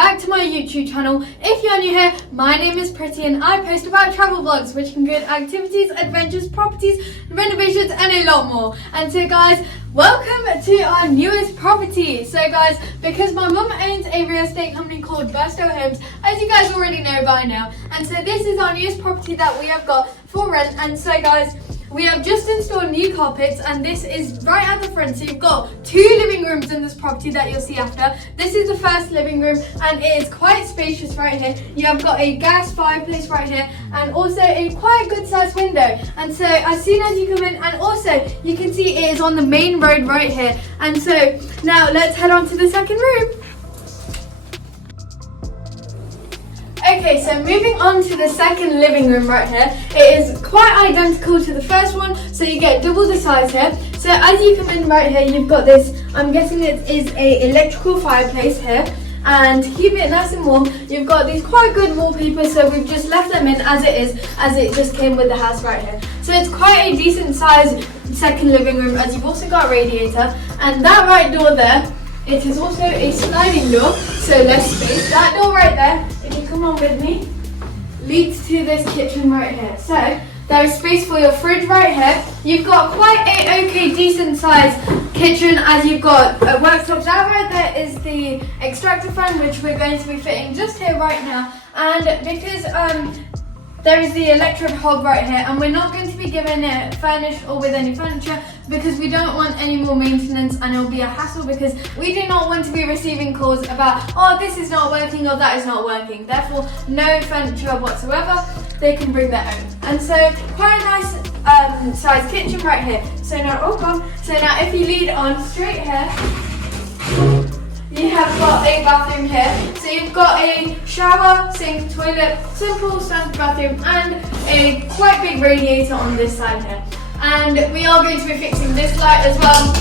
back to my YouTube channel. If you're new here, my name is Pretty and I post about travel vlogs which include activities, adventures, properties, renovations and a lot more. And so guys, welcome to our newest property. So guys, because my mum owns a real estate company called Burstow Homes, as you guys already know by now, and so this is our newest property that we have got for rent. And so guys, we have just installed new carpets and this is right at the front. So you've got two living rooms in this property that you'll see after. This is the first living room and it is quite spacious right here. You have got a gas fireplace right here and also a quite good sized window. And so as soon as you come in, and also you can see it is on the main road right here. And so now let's head on to the second room. Okay, so moving on to the second living room right here. It is quite identical to the first one, so you get double the size here. So as you come in right here, you've got this, I'm guessing it is a electrical fireplace here. And to keep it nice and warm, you've got these quite good wallpapers, so we've just left them in as it is, as it just came with the house right here. So it's quite a decent size second living room, as you've also got a radiator. And that right door there, it is also a sliding door, so less space. That door right there, if you come on with me, leads to this kitchen right here. So there is space for your fridge right here. You've got quite a decent size kitchen, as you've got worktops. That right there is the extractor fan, which we're going to be fitting just here right now. And because there is the electric hob right here, and we're not going to be giving it furnished or with any furniture because we don't want any more maintenance and it'll be a hassle, because we do not want to be receiving calls about, oh, this is not working or that is not working. Therefore, no furniture whatsoever. They can bring their own. And so quite a nice size kitchen right here. So now, so now if you lead on straight here, you have got a bathroom here. So you've got a shower, sink, toilet, simple standard bathroom, and a quite big radiator on this side here. And we are going to be fixing this light as well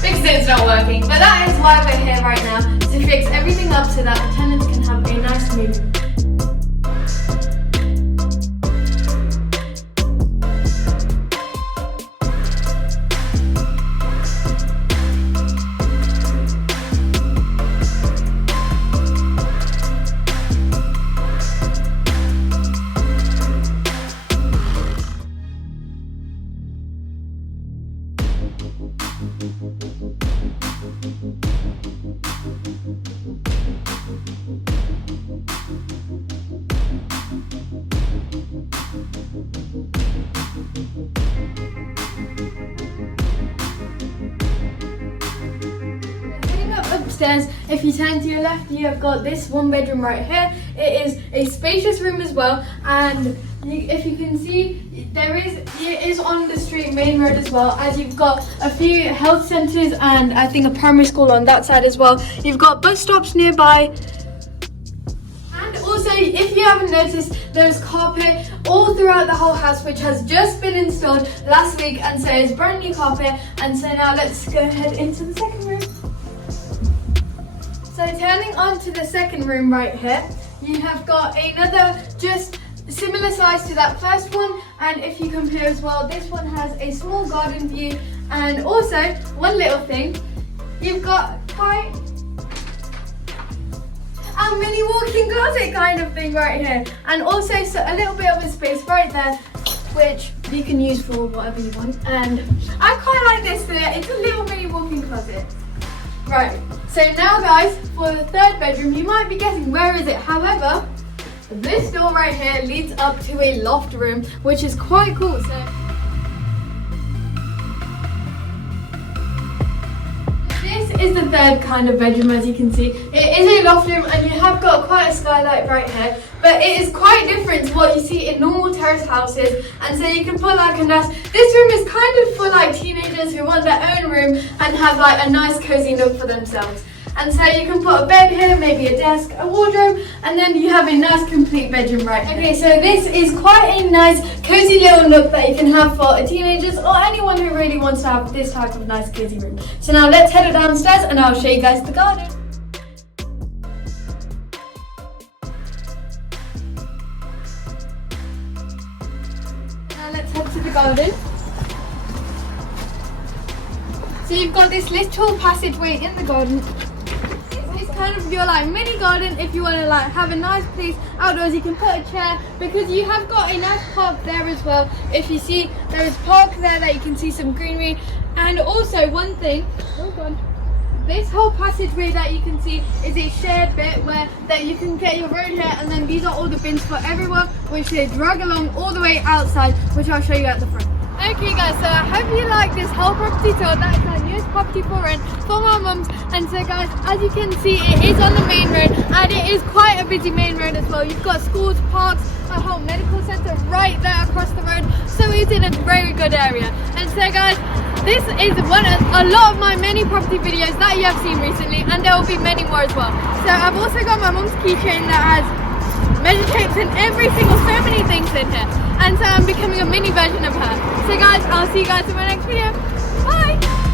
because it's not working. But that is why we're here right now, to fix everything up so that the tenants can have a nice move. Upstairs, if you turn to your left, you have got this one bedroom right here. It is a spacious room as well, and if you can see, it is on the street main road as well, as you've got a few health centres and I think a primary school on that side as well. You've got bus stops nearby, and also if you haven't noticed, there's carpet all throughout the whole house which has just been installed last week, and so it's brand new carpet. And so now let's go ahead into the second room. So turning on to the second room right here, you have got another just similar size to that first one, and if you compare as well, this one has a small garden view, and also one little thing, you've got quite a mini walk-in closet kind of thing right here, and also a little bit of a space right there which you can use for whatever you want. And I quite like this there, it's a little mini walk-in closet. Right, so now guys, for the third bedroom, you might be guessing where is it. However, this door right here leads up to a loft room, which is quite cool. So this is the third kind of bedroom, as you can see. It is a loft room and you have got quite a skylight right here, but it is quite different to what you see in normal terrace houses. And so you can put like a nice, this room is kind of for like teenagers who want their own room and have like a nice cozy nook for themselves. And so you can put a bed here, maybe a desk, a wardrobe, and then you have a nice complete bedroom right here. Okay, so this is quite a nice cozy little nook that you can have for teenagers or anyone who really wants to have this type of nice cozy room. So now let's head downstairs and I'll show you guys the garden. Now let's head to the garden. So you've got this little passageway in the garden. It's kind of your like mini garden. If you want to like have a nice place outdoors, you can put a chair, because you have got a nice park there as well. If you see, there is park there that you can see some greenery. And also one thing, oh god, this whole passageway that you can see is a shared bit where that you can get your road here, and then these are all the bins for everyone, which they drag along all the way outside, which I'll show you at the front. Okay guys, so I hope you like this whole property tour. That is our newest property for rent for my mums. And so guys, as you can see, it is on the main road, and it is quite a busy main road as well. You've got schools, parks, a whole medical centre right there across the road, so it's in a very good area. And so guys, this is a lot of my many property videos that you have seen recently, and there will be many more as well. So I've also got my mum's keychain that has measure tapes and so many things in here. And so I'm becoming a mini version of her. So guys, I'll see you guys in my next video. Bye!